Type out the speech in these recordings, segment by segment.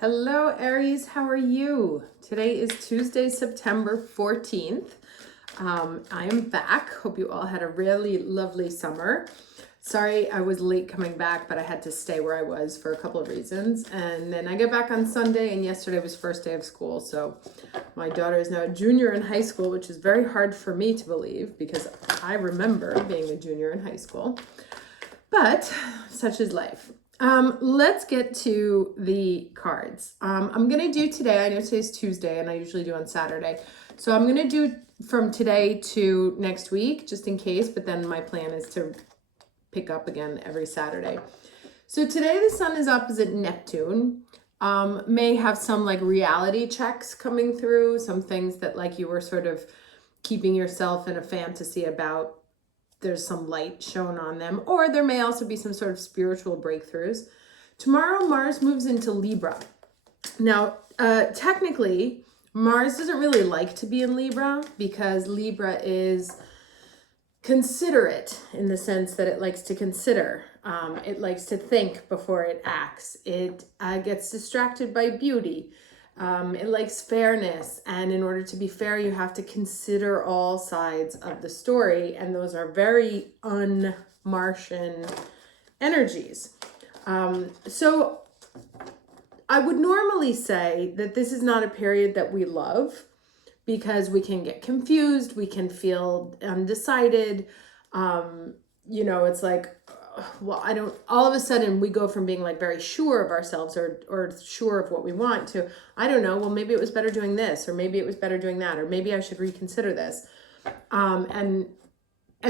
Hello, Aries. How are you? Today is Tuesday, September 14th. I am back. Hope you all had a really lovely summer. Sorry I was late coming back, but I had to stay where I was for a couple of reasons. And then I get back on Sunday, and yesterday was first day of school. So my daughter is now a junior in high school, which is very hard for me to believe because I remember being a junior in high school. But such is life. Let's get to the cards. I'm going to do today, I know today's Tuesday and I usually do on Saturday. So I'm going to do from today to next week, just in case, but then my plan is to pick up again every Saturday. So today the sun is opposite Neptune. May have some like reality checks coming through, some things that like you were sort of keeping yourself in a fantasy about. There's some light shown on them, or there may also be some sort of spiritual breakthroughs. Tomorrow, Mars moves into Libra. Now, technically, Mars doesn't really like to be in Libra because Libra is considerate in the sense that it likes to consider. It likes to think before it acts. It gets distracted by beauty. It likes fairness, and in order to be fair, you have to consider all sides of the story, and those are very un-Martian energies. So I would normally say that this is not a period that we love because we can get confused, we can feel undecided. It's like, well, all of a sudden we go from being like very sure of ourselves or sure of what we want to, I don't know, well, maybe it was better doing this, or maybe it was better doing that, or maybe I should reconsider this. And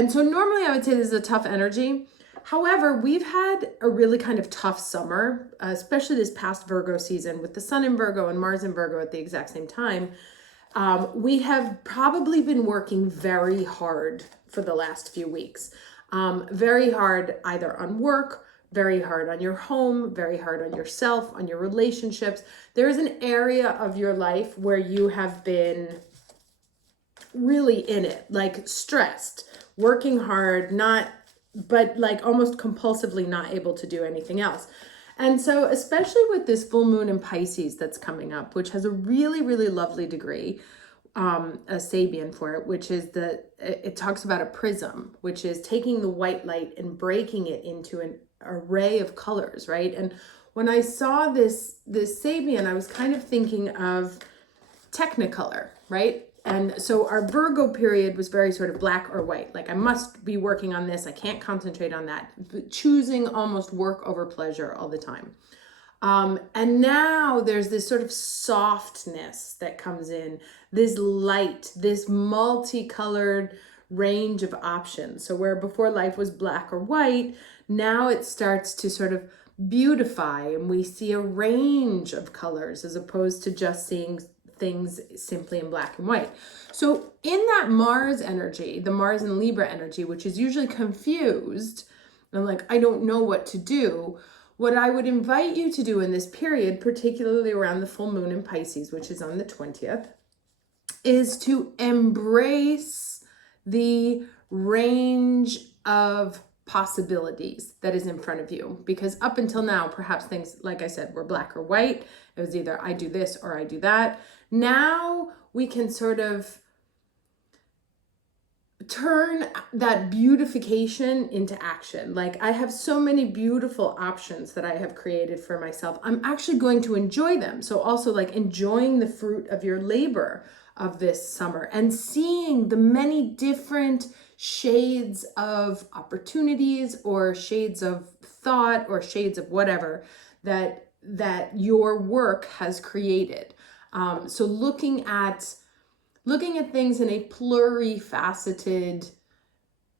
so normally I would say this is a tough energy. However, we've had a really kind of tough summer, especially this past Virgo season with the sun in Virgo and Mars in Virgo at the exact same time. We have probably been working very hard for the last few weeks. Very hard either on work, very hard on your home, very hard on yourself, on your relationships. There is an area of your life where you have been really in it, like stressed, working hard, but like almost compulsively not able to do anything else. And so especially with this full moon in Pisces that's coming up, which has a really, really lovely degree, a Sabian for it, which is it talks about a prism, which is taking the white light and breaking it into an array of colors, right? And when I saw this Sabian, I was kind of thinking of technicolor, right? And so our Virgo period was very sort of black or white. Like I must be working on this. I can't concentrate on that. Choosing almost work over pleasure all the time. And now there's this sort of softness that comes in, this light, this multicolored range of options. So where before life was black or white, now it starts to sort of beautify, and we see a range of colors as opposed to just seeing things simply in black and white. So in that Mars energy, the Mars and Libra energy, which is usually confused and like, I don't know what to do, what I would invite you to do in this period, particularly around the full moon in Pisces, which is on the 20th, is to embrace the range of possibilities that is in front of you. Because up until now, perhaps things, like I said, were black or white. It was either I do this or I do that. Now we can sort of turn that beautification into action. Like I have so many beautiful options that I have created for myself. I'm actually going to enjoy them. So also like enjoying the fruit of your labor of this summer and seeing the many different shades of opportunities or shades of thought or shades of whatever that your work has created. So looking at things in a plurifaceted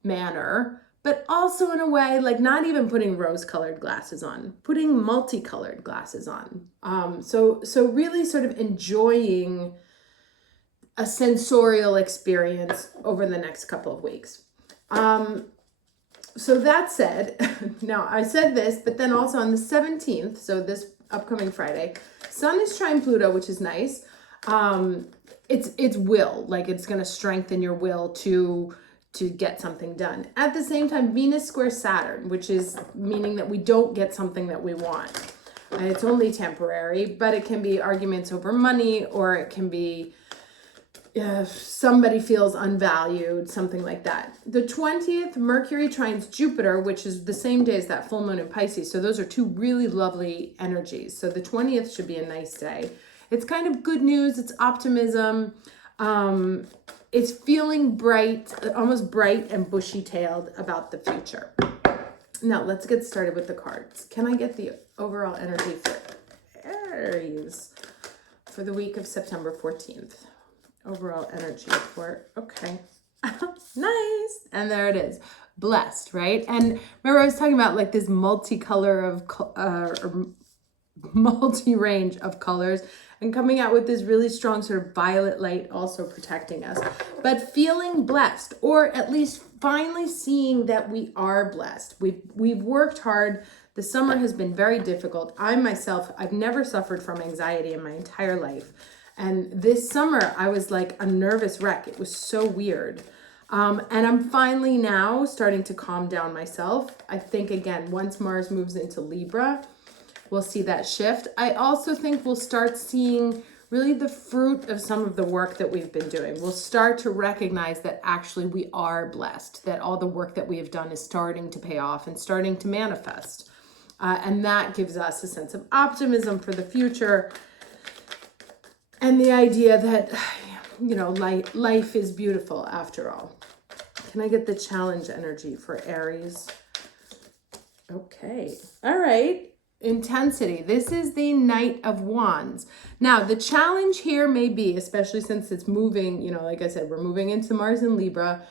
manner, but also in a way like not even putting rose-colored glasses on, putting multicolored glasses on. So really sort of enjoying a sensorial experience over the next couple of weeks. So that said, now I said this, but then also on the 17th, so this upcoming Friday, Sun is trine Pluto, which is nice. It's will, like it's going to strengthen your will to get something done. At the same time, Venus squares Saturn, which is meaning that we don't get something that we want. And it's only temporary, but it can be arguments over money, or it can be if somebody feels unvalued, something like that. The 20th, Mercury trines Jupiter, which is the same day as that full moon in Pisces. So those are two really lovely energies. So the 20th should be a nice day. It's kind of good news. It's optimism. It's feeling bright, almost bright and bushy-tailed about the future. Now, let's get started with the cards. Can I get the overall energy for Aries for the week of September 14th? Overall energy for, okay, nice. And there it is, blessed, right? And remember I was talking about like this multicolor of, or multi-range of colors, and coming out with this really strong sort of violet light also protecting us, but feeling blessed, or at least finally seeing that we are blessed. We've worked hard. The summer has been very difficult. I myself, I've never suffered from anxiety in my entire life. And this summer, I was like a nervous wreck. It was so weird. And I'm finally now starting to calm down myself. I think, again, once Mars moves into Libra, we'll see that shift. I also think we'll start seeing really the fruit of some of the work that we've been doing. We'll start to recognize that actually we are blessed, that all the work that we have done is starting to pay off and starting to manifest. And that gives us a sense of optimism for the future. And the idea that, you know, life is beautiful after all. Can I get the challenge energy for Aries? Okay. All right. Intensity. This is the Knight of Wands. Now, the challenge here may be, especially since it's moving, you know, like I said, we're moving into Mars in Libra.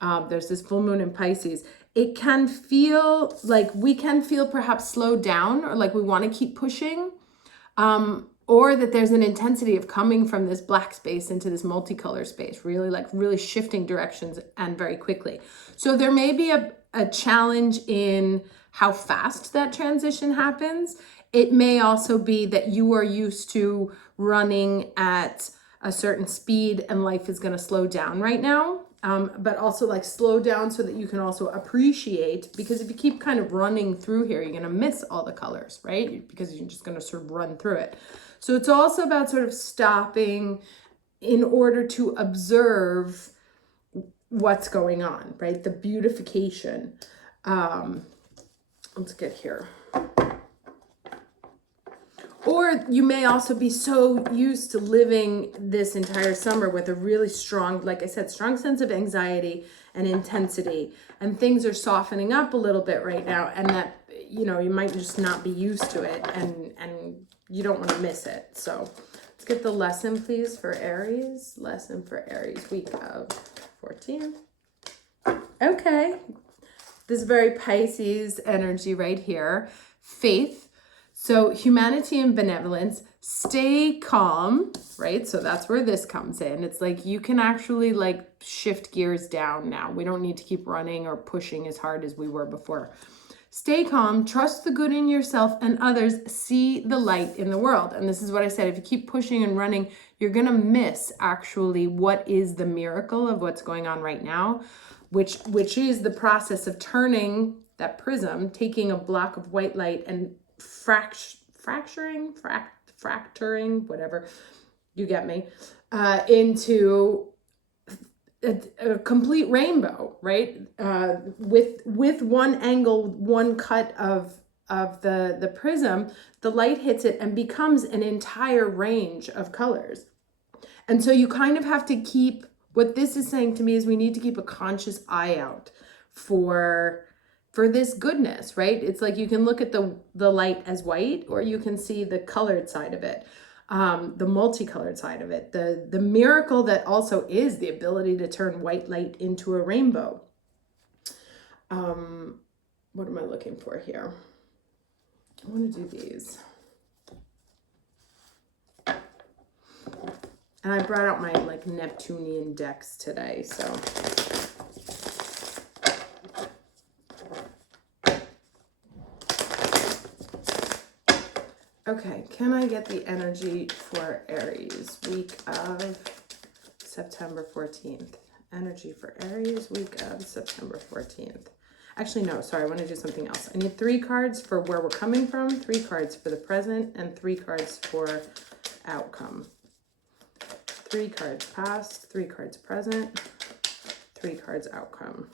There's this full moon in Pisces. It can feel like we can feel perhaps slowed down, or like we want to keep pushing. Or that there's an intensity of coming from this black space into this multicolor space, really shifting directions and very quickly. So there may be a challenge in how fast that transition happens. It may also be that you are used to running at a certain speed and life is going to slow down right now. But also like slow down so that you can also appreciate, because if you keep kind of running through here, you're going to miss all the colors, right? Because you're just going to sort of run through it. So it's also about sort of stopping in order to observe what's going on, right? The beautification. Let's get here. Or you may also be so used to living this entire summer with a really strong, like I said, strong sense of anxiety and intensity, and things are softening up a little bit right now, and that, you know, you might just not be used to it, and you don't want to miss it. So let's get the lesson, please, for Aries. Lesson for Aries, week of 14. Okay. This very Pisces energy right here. Faith. So humanity and benevolence, stay calm, right? So that's where this comes in. It's like you can actually like shift gears down now. We don't need to keep running or pushing as hard as we were before. Stay calm, trust the good in yourself and others, see the light in the world. And this is what I said, if you keep pushing and running, you're gonna miss actually what is the miracle of what's going on right now, which is the process of turning that prism, taking a block of white light and fracturing, whatever, you get me, into a complete rainbow, right? With one angle, one cut of the prism, the light hits it and becomes an entire range of colors. And so you kind of have to keep, what this is saying to me is we need to keep a conscious eye out for this goodness, right? It's like you can look at the light as white, or you can see the colored side of it, the multicolored side of it, the miracle that also is the ability to turn white light into a rainbow. What am I looking for here? I want to do these. And I brought out my like Neptunian decks today, so. Okay, can I get the energy for Aries, week of September 14th? Energy for Aries, week of September 14th. Actually, no, sorry, I want to do something else. I need 3 cards for where we're coming from, 3 cards for the present, and 3 cards for outcome. 3 cards past, 3 cards present, 3 cards outcome.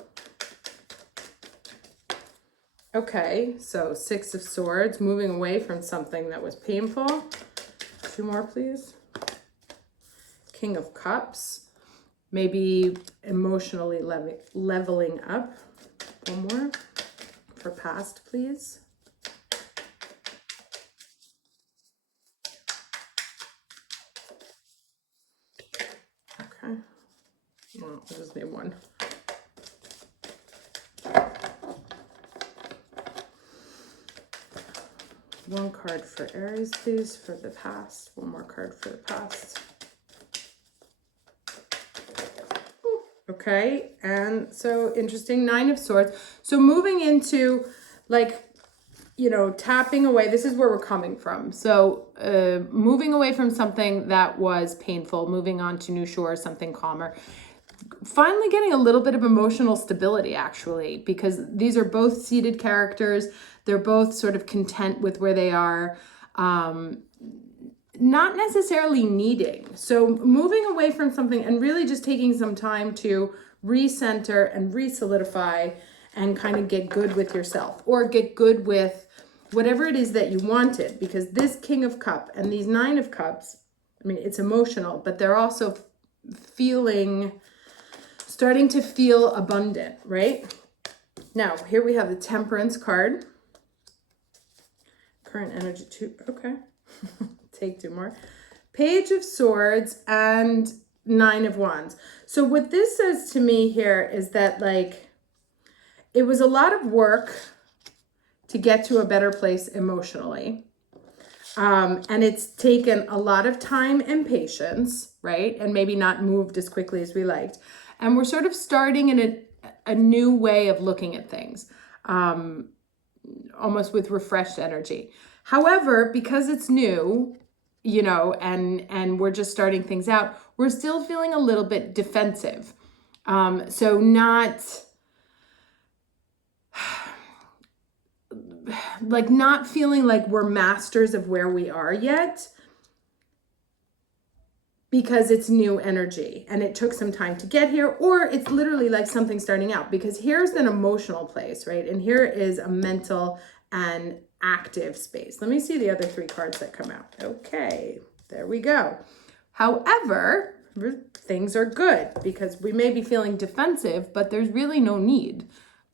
Okay, so 6 of Swords, moving away from something that was painful. 2 more, please. King of Cups, maybe emotionally leveling up. 1 more for past, please. Okay, well, I just need 1. One card for Aries, please, for the past. 1 more card for the past. Okay, and so interesting, 9 of Swords. So moving into, like, you know, tapping away, this is where we're coming from. So moving away from something that was painful, moving on to new shores, something calmer. Finally getting a little bit of emotional stability, actually, because these are both seated characters. They're both sort of content with where they are, not necessarily needing. So moving away from something and really just taking some time to recenter and re-solidify and kind of get good with yourself, or get good with whatever it is that you wanted. Because this King of Cups and these 9 of Cups, I mean, it's emotional, but they're also starting to feel abundant, right? Now, here we have the Temperance card. Current energy 2, okay. Take 2 more. Page of Swords and 9 of Wands. So what this says to me here is that, like, it was a lot of work to get to a better place emotionally. And it's taken a lot of time and patience, right? And maybe not moved as quickly as we liked. And we're sort of starting in a new way of looking at things, almost with refreshed energy. However, because it's new, you know, and we're just starting things out, we're still feeling a little bit defensive. So not feeling like we're masters of where we are yet, because it's new energy and it took some time to get here, or it's literally like something starting out, because here's an emotional place, right? And here is a mental and active space. Let me see the other 3 cards that come out. Okay, there we go. However, things are good because we may be feeling defensive, but there's really no need.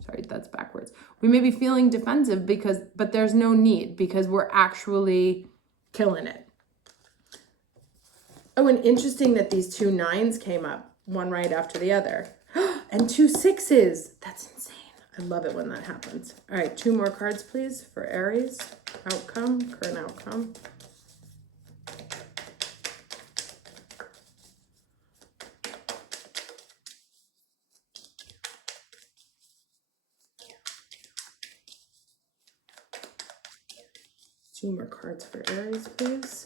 Sorry, that's backwards. We may be feeling defensive but there's no need, because we're actually killing it. Oh, and interesting that these 2 9s came up, one right after the other. And 2 6s. That's insane. I love it when that happens. All right, 2 more cards, please, for Aries. Outcome, current outcome. Two more cards for Aries, please.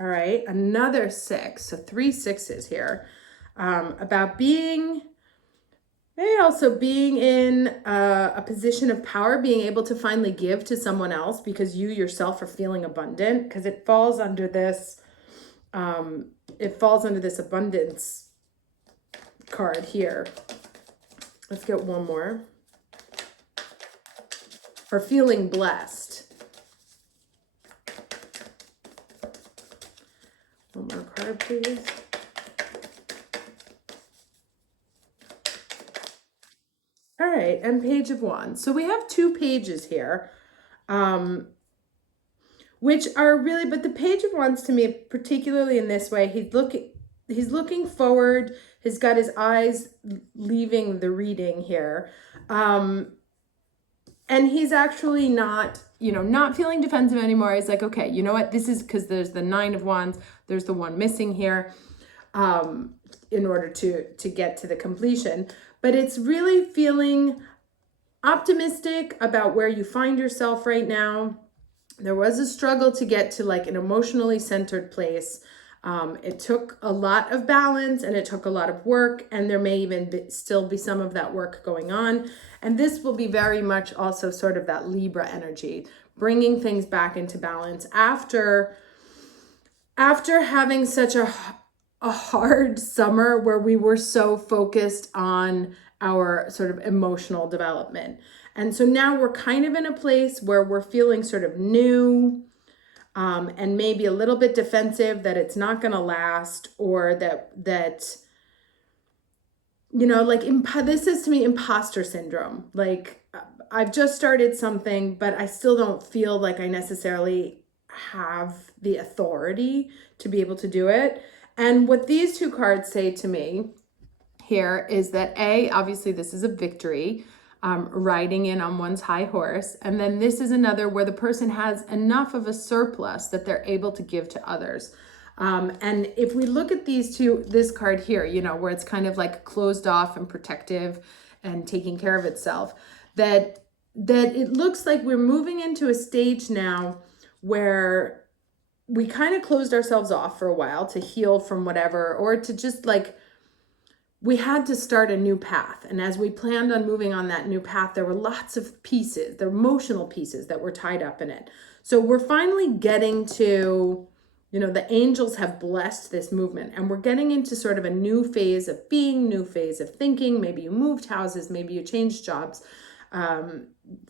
All right, another 6, so 3 6s here, about maybe also being in a position of power, being able to finally give to someone else because you yourself are feeling abundant, because it falls under this, abundance card here. Let's get 1 more. For feeling blessed. 1 more card, please. All right, and Page of Wands. So we have 2 pages here, which are really, but the Page of Wands to me, particularly in this way, he's looking forward. He's got his eyes leaving the reading here. And he's actually not feeling defensive anymore. He's like, okay, you know what? This is because there's the 9 of Wands. There's the 1 missing here in order to get to the completion. But it's really feeling optimistic about where you find yourself right now. There was a struggle to get to like an emotionally centered place. It took a lot of balance and it took a lot of work, and there may even still be some of that work going on. And this will be very much also sort of that Libra energy, bringing things back into balance after having such a hard summer where we were so focused on our sort of emotional development. And so now we're kind of in a place where we're feeling sort of new, and maybe a little bit defensive that it's not going to last, or that you know, like this is to me imposter syndrome. Like I've just started something, but I still don't feel like I necessarily have the authority to be able to do it. And what these two cards say to me here is that obviously this is a victory, riding in on one's high horse. And then this is another where the person has enough of a surplus that they're able to give to others. And if we look at this card here, you know, where it's kind of like closed off and protective and taking care of itself, that it looks like we're moving into a stage now where we kind of closed ourselves off for a while to heal from whatever, or to just like, we had to start a new path. And as we planned on moving on that new path, there were lots of pieces, the emotional pieces that were tied up in it. So we're finally getting to, you know, the angels have blessed this movement, and we're getting into sort of a new phase of being, new phase of thinking. Maybe you moved houses, maybe you changed jobs.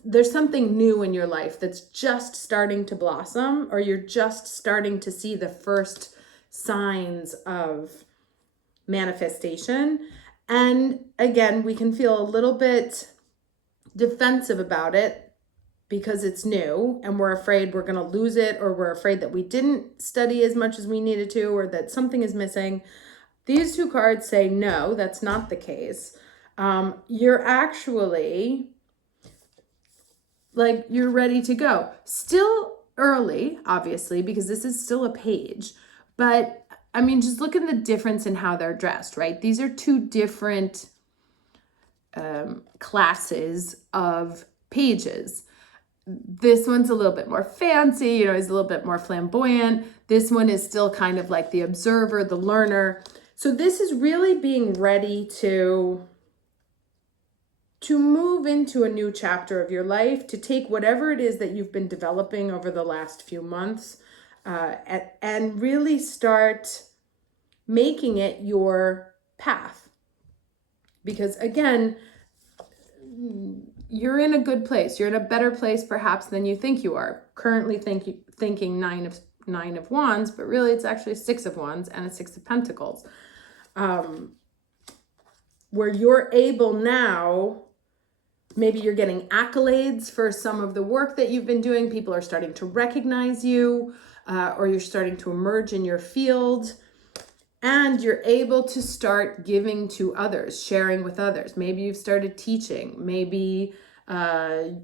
There's something new in your life that's just starting to blossom, or you're just starting to see the first signs of manifestation. And again, we can feel a little bit defensive about it because it's new and we're afraid we're going to lose it, or we're afraid that we didn't study as much as we needed to, or that something is missing. These two cards say no, that's not the case. You're actually like, you're ready to go. Still early, obviously, because this is still a page, but I mean, just look at the difference in how they're dressed, right? These are two different classes of pages. This one's a little bit more fancy, you know, is a little bit more flamboyant. This one is still kind of like the observer, the learner. So this is really being ready to move into a new chapter of your life, to take whatever it is that you've been developing over the last few months, and really start making it your path. Because again, you're in a good place. You're in a better place perhaps than you think you are. Currently thinking nine of wands, but really it's actually 6 of wands and a 6 of pentacles. Where you're able now, maybe you're getting accolades for some of the work that you've been doing. People are starting to recognize you, or you're starting to emerge in your field, and you're able to start giving to others, sharing with others. Maybe you've started teaching. Maybe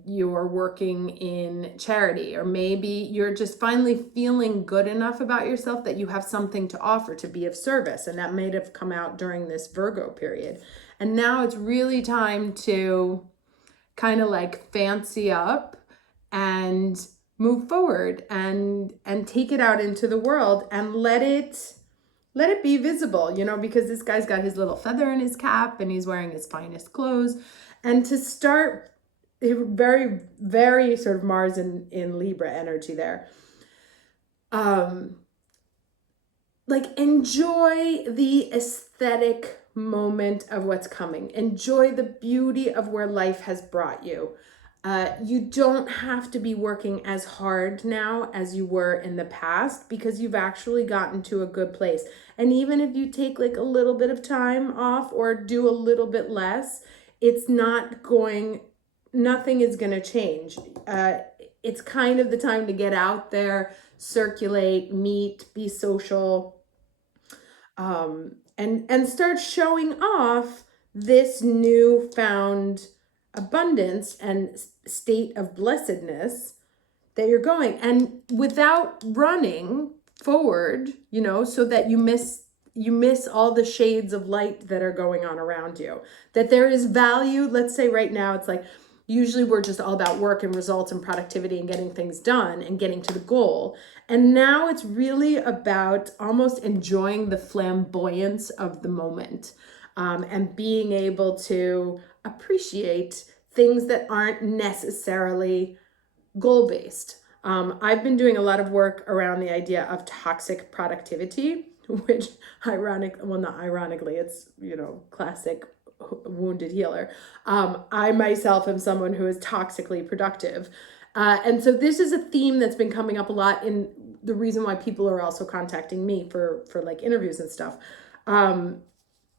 you're working in charity, or maybe you're just finally feeling good enough about yourself that you have something to offer, to be of service. And that may have come out during this Virgo period. And now it's really time to kind of like fancy up and move forward and take it out into the world and let it be visible, you know, because this guy's got his little feather in his cap and he's wearing his finest clothes. And to start, very, very sort of Mars in Libra energy there. Like, enjoy the aesthetic moment of what's coming. Enjoy the beauty of where life has brought you. You don't have to be working as hard now as you were in the past, because you've actually gotten to a good place. And even if you take like a little bit of time off or do a little bit less, nothing is going to change. It's kind of the time to get out there, circulate, meet, be social, and start showing off this newfound abundance and state of blessedness that you're going, and without running forward, you know, so that you miss all the shades of light that are going on around you. That there is value. Let's say right now it's like, Usually we're just all about work and results and productivity and getting things done and getting to the goal. And now it's really about almost enjoying the flamboyance of the moment, and being able to appreciate things that aren't necessarily goal-based. I've been doing a lot of work around the idea of toxic productivity, which not ironically, it's, classic wounded healer. I myself am someone who is toxically productive. And so this is a theme that's been coming up a lot, in the reason why people are also contacting me for like interviews and stuff.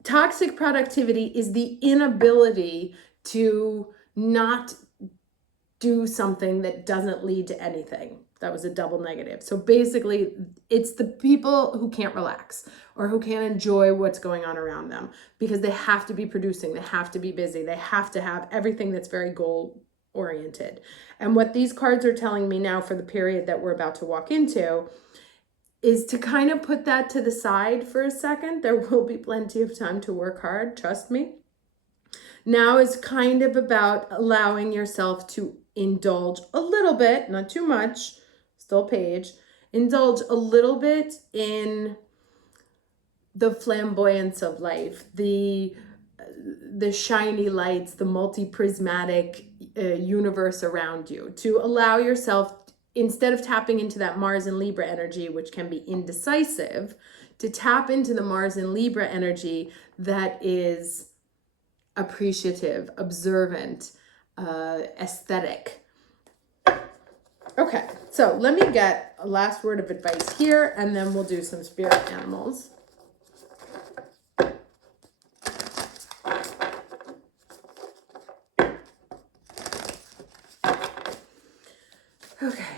Toxic productivity is the inability to not do something that doesn't lead to anything. That was a double negative. So basically, it's the people who can't relax or who can't enjoy what's going on around them because they have to be producing, they have to be busy, they have to have everything that's very goal oriented. And what these cards are telling me now for the period that we're about to walk into is to kind of put that to the side for a second. There will be plenty of time to work hard, trust me. Now is kind of about allowing yourself to indulge a little bit, not too much, still Paige, indulge a little bit in the flamboyance of life, the shiny lights, the multi-prismatic universe around you, to allow yourself, instead of tapping into that Mars and Libra energy, which can be indecisive, to tap into the Mars and Libra energy that is appreciative, observant, aesthetic. Okay, so let me get a last word of advice here, and then we'll do some spirit animals. Okay,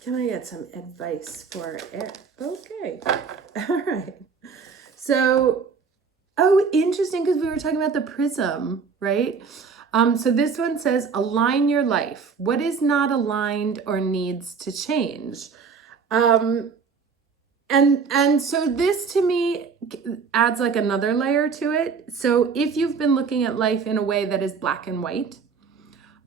can I get some advice for it? Okay, all right. So, interesting, because we were talking about the prism, right? So this one says, align your life. What is not aligned or needs to change? And so this to me adds like another layer to it. So if you've been looking at life in a way that is black and white,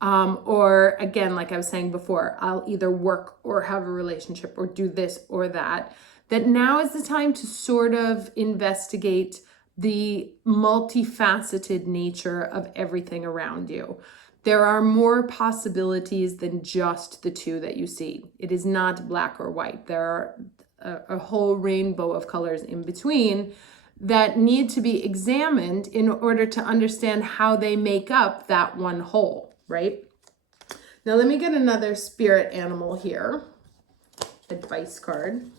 or again, like I was saying before, I'll either work or have a relationship or do this or that now is the time to sort of investigate the multifaceted nature of everything around you. There are more possibilities than just the two that you see. It is not black or white. There are a whole rainbow of colors in between that need to be examined in order to understand how they make up that one whole, right? Now let me get another spirit animal here. Advice card.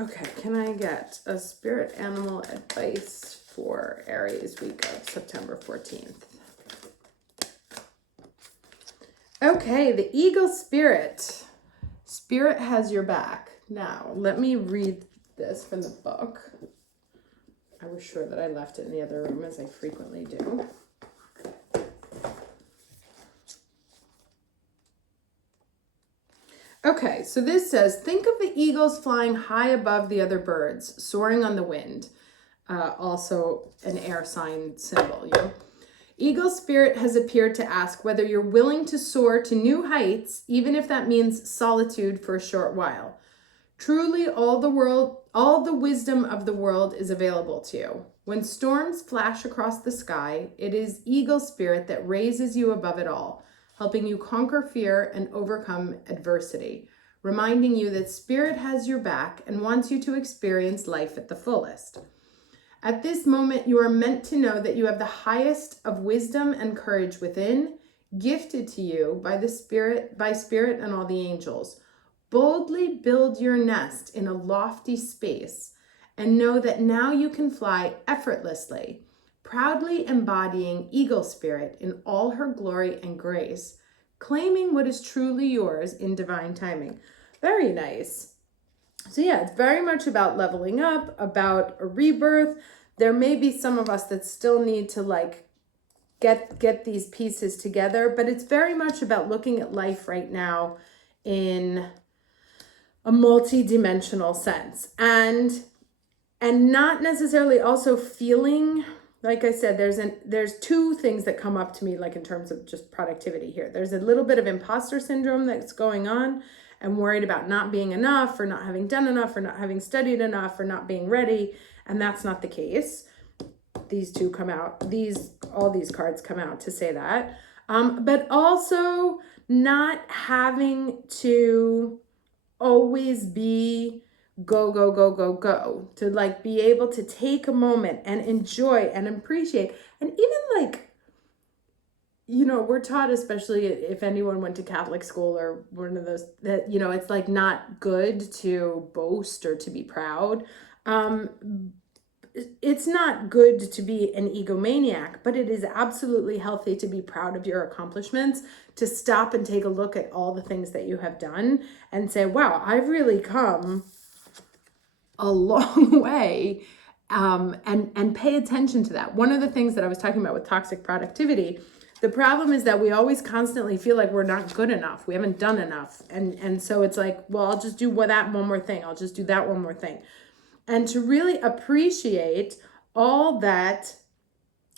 Okay, can I get a spirit animal advice for Aries week of September 14th? Okay, the Eagle Spirit. Spirit has your back. Now, let me read this from the book. I was sure that I left it in the other room, as I frequently do. Okay, so this says, think of the eagles flying high above the other birds, soaring on the wind. Also an air sign symbol, Eagle Spirit has appeared to ask whether you're willing to soar to new heights, even if that means solitude for a short while. Truly, all the wisdom of the world is available to you. When storms flash across the sky, it is Eagle Spirit that raises you above it all, helping you conquer fear and overcome adversity, reminding you that Spirit has your back and wants you to experience life at the fullest. At this moment, you are meant to know that you have the highest of wisdom and courage within, gifted to you by Spirit and all the angels. Boldly build your nest in a lofty space and know that now you can fly effortlessly, proudly embodying Eagle Spirit in all her glory and grace, claiming what is truly yours in divine timing. Very nice. So yeah, it's very much about leveling up, about a rebirth. There may be some of us that still need to like get these pieces together, but it's very much about looking at life right now in a multi-dimensional sense, and not necessarily also feeling, like I said, there's two things that come up to me, like in terms of just productivity here. There's a little bit of imposter syndrome that's going on. I'm worried about not being enough, or not having done enough, or not having studied enough, or not being ready. And that's not the case. These two come out, all these cards come out to say that. But also not having to always be go, go, go, go, go, to like be able to take a moment and enjoy and appreciate. And even like, you know, we're taught, especially if anyone went to Catholic school or one of those, that, you know, it's like not good to boast or to be proud. It's not good to be an egomaniac, but it is absolutely healthy to be proud of your accomplishments, to stop and take a look at all the things that you have done and say, wow, I've really come a long way, and pay attention to that. One of the things that I was talking about with toxic productivity, the problem is that we always constantly feel like we're not good enough. We haven't done enough. And so it's like, well, I'll just do that one more thing. I'll just do that one more thing. And to really appreciate all that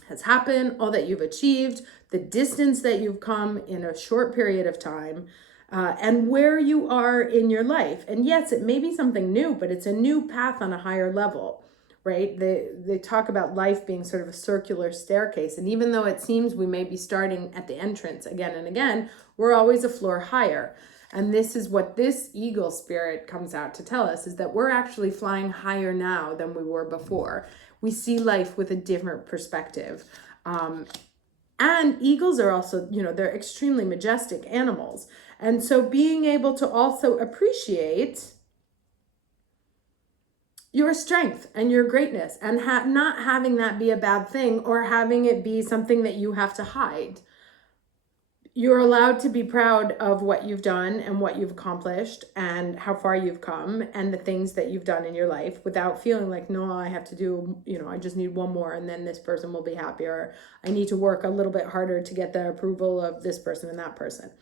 has happened, all that you've achieved, the distance that you've come in a short period of time, and where you are in your life. And yes, it may be something new, but it's a new path on a higher level, right? They talk about life being sort of a circular staircase. And even though it seems we may be starting at the entrance again and again, we're always a floor higher. And this is what this eagle spirit comes out to tell us, is that we're actually flying higher now than we were before. We see life with a different perspective. And eagles are also, you know, they're extremely majestic animals. And so being able to also appreciate your strength and your greatness, and not having that be a bad thing or having it be something that you have to hide. You're allowed to be proud of what you've done and what you've accomplished and how far you've come and the things that you've done in your life, without feeling like, no, I have to do, you know, I just need one more and then this person will be happier. I need to work a little bit harder to get the approval of this person and that person.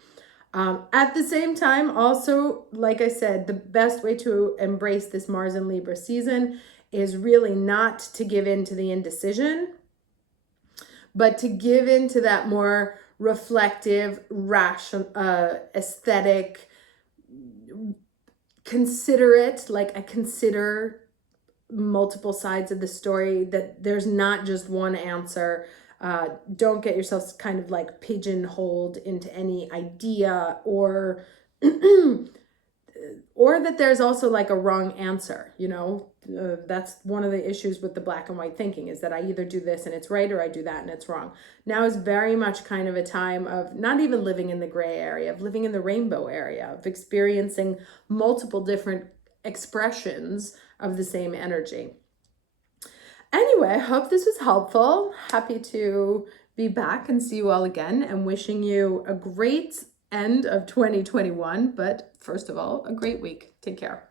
At the same time, also, like I said, the best way to embrace this Mars and Libra season is really not to give in to the indecision, but to give in to that more reflective, rational, aesthetic, considerate, like I consider multiple sides of the story, that there's not just one answer. Don't get yourself kind of like pigeonholed into any idea, or or that there's also like a wrong answer, you know. That's one of the issues with the black and white thinking, is that I either do this and it's right, or I do that and it's wrong. Now is very much kind of a time of not even living in the gray area, of living in the rainbow area, of experiencing multiple different expressions of the same energy. Anyway, I hope this was helpful. Happy to be back and see you all again, and wishing you a great end of 2021, but first of all, a great week. Take care.